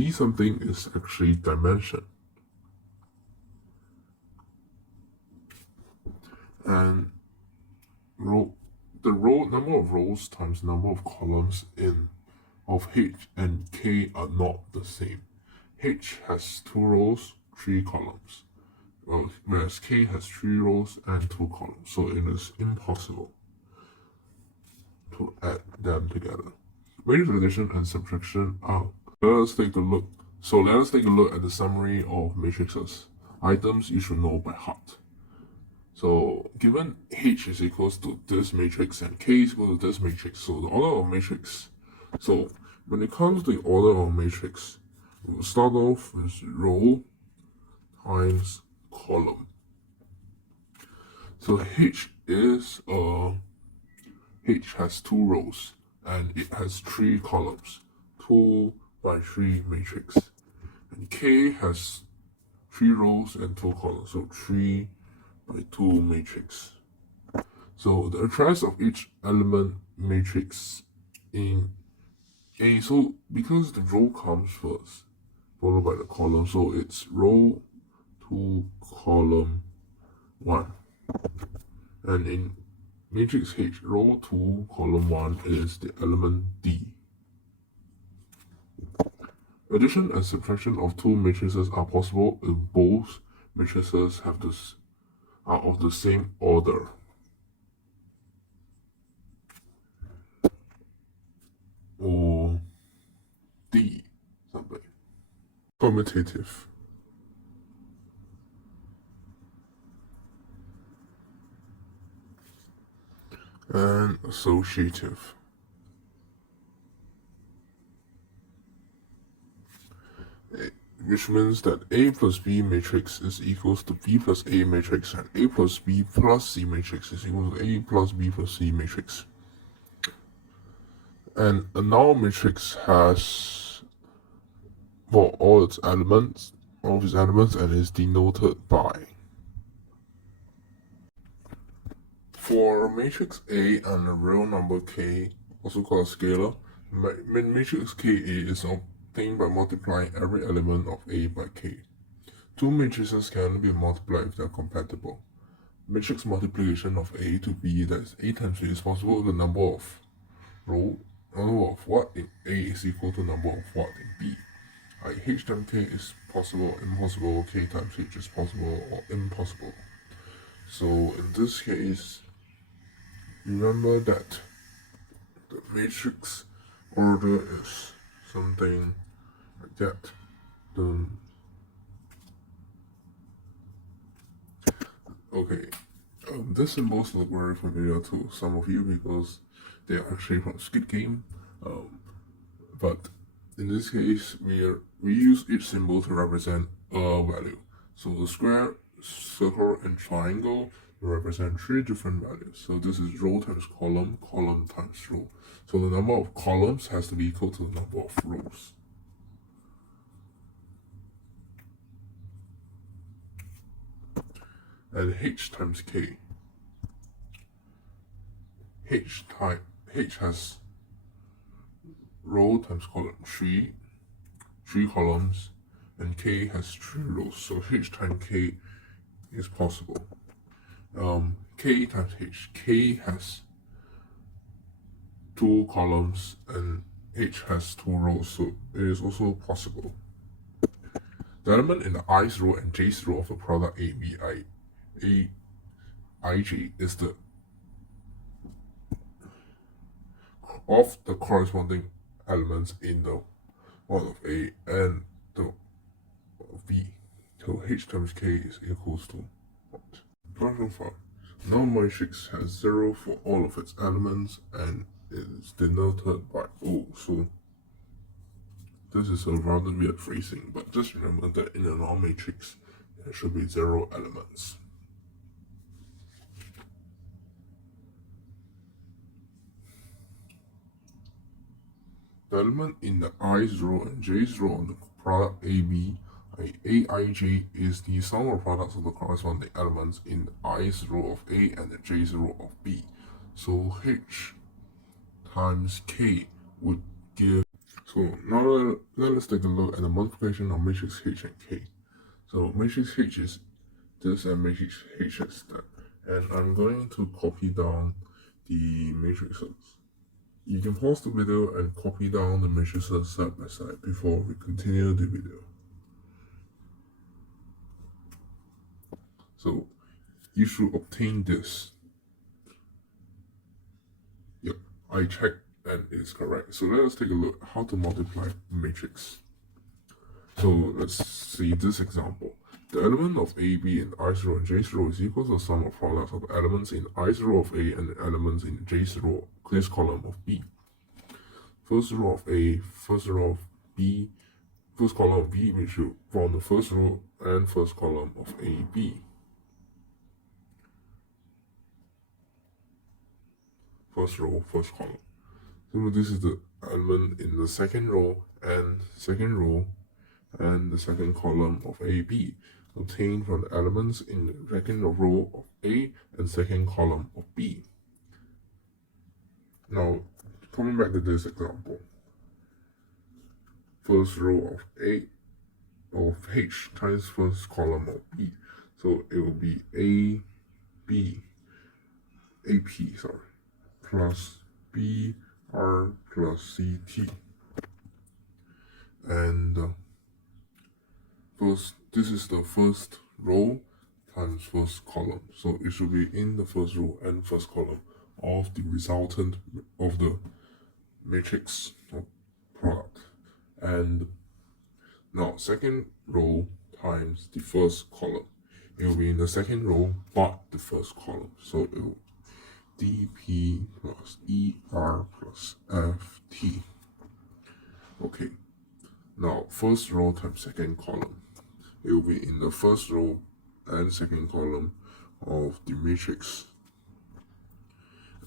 D something is actually dimension. And the number of rows times number of columns of H and K are not the same. H has 2 rows, 3 columns, whereas K has 3 rows and 2 columns. So it is impossible to add them together. Matrix addition and subtraction are. Let us take a look at the summary of matrices. Items you should know by heart. So given H is equals to this matrix and K is equal to this matrix, so the order of matrix. So when it comes to the order of matrix, we will start off with row times column. So H has 2 rows and it has 3 columns, 2 by 3 matrix. And K has 3 rows and 2 columns, so 3 by 2 matrix. So the address of each element matrix in A, so because the row comes first, followed by the column, so it's row 2, column 1. And in matrix H, row 2, column 1 is the element D. Addition and subtraction of 2 matrices are possible if both matrices are of the same order. Or D something. Commutative. And associative. Which means that A plus B matrix is equals to B plus A matrix, and A plus B plus C matrix is equal to A plus B plus C matrix. And a null matrix has all of its elements, and is denoted by. For matrix A and a real number K, also called a scalar, matrix Ka is obtained by multiplying every element of A by K. 2 matrices can only be multiplied if they are compatible. Matrix multiplication of A to B, that is A times A, is possible if the number of what in A is equal to number of what in B. H times K is possible, impossible, K times H is possible or impossible. So in this case, remember that the matrix order is something like that. Okay, these symbols look very familiar to some of you because they are actually from Squid Game. But in this case, we use each symbol to represent a value. So the square, circle, and triangle represent 3 different values. So this is row times column, column times row. So the number of columns has to be equal to the number of rows. And H times K. H has row times column 3 columns, and K has 3 rows. So H times K is possible. K times H. K has 2 columns and H has 2 rows, so it is also possible. The element in the i's row and j's row of the product ABIJ is of the corresponding elements in the one of A and the of B. So H times K is equals to what? Partial function. Null matrix has 0 for all of its elements and is denoted by O. So this is a rather weird phrasing, but just remember that in a null matrix there should be 0 elements. The element in the i's row and j's row on the product AIJ is the sum of products of the corresponding elements in the i's row of A and the j's row of B. So H times K would give. So now let's take a look at the multiplication of matrix H and K. So matrix H is this and matrix H is that. And I'm going to copy down the matrices. You can pause the video and copy down the matrices side by side before we continue the video. So you should obtain this. Yep, I checked and it's correct. So let us take a look how to multiply matrix. So let's see this example. The element of A, B, and I0 and J0 is equal to the sum of products of elements in I0 of A and elements in J0 clear column of B. First row of A, first row of B, first column of B, we should form the first row and first column of AB. First row, first column. So this is the element in the second row and the second column of AB, obtained from the elements in the second row of A and second column of B. Now, coming back to this example, first row of A of H times first column of B, so it will be AP, plus BR plus CT, and this is the first row times first column, so it should be in the first row and first column of the resultant of the matrix product. And now second row times the first column, it will be in the second row but the first column, so it will dp plus er plus ft. Okay, now first row times second column, it will be in the first row and second column of the matrix,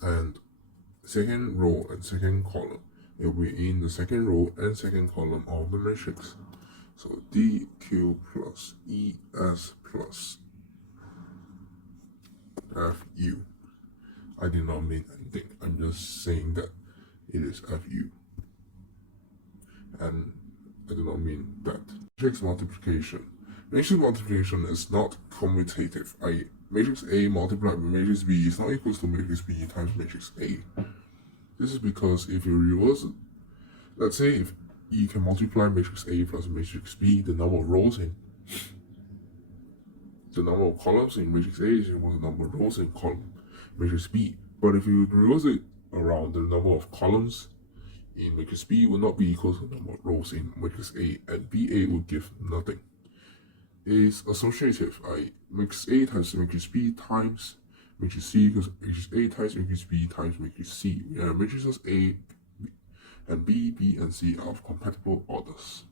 and second row and second column, it will be in the second row and second column of the matrix. So dq plus es plus fu. I did not mean anything, I'm just saying that it is fu, and I do not mean that. Matrix multiplication. Matrix multiplication is not commutative. Matrix A multiplied by matrix B is not equal to matrix B times matrix A. This is because if you reverse it, let's say if you can multiply matrix A plus matrix B, the number of rows in the number of columns in matrix A is equal to the number of rows in column matrix B. But if you reverse it around, the number of columns in matrix B will not be equal to the number of rows in matrix A, and BA will give nothing. It is associative. Matrix A times matrix B times matrix C equals matrix A times matrix B times matrix C. We have matrices A and B, B, and C are of compatible orders.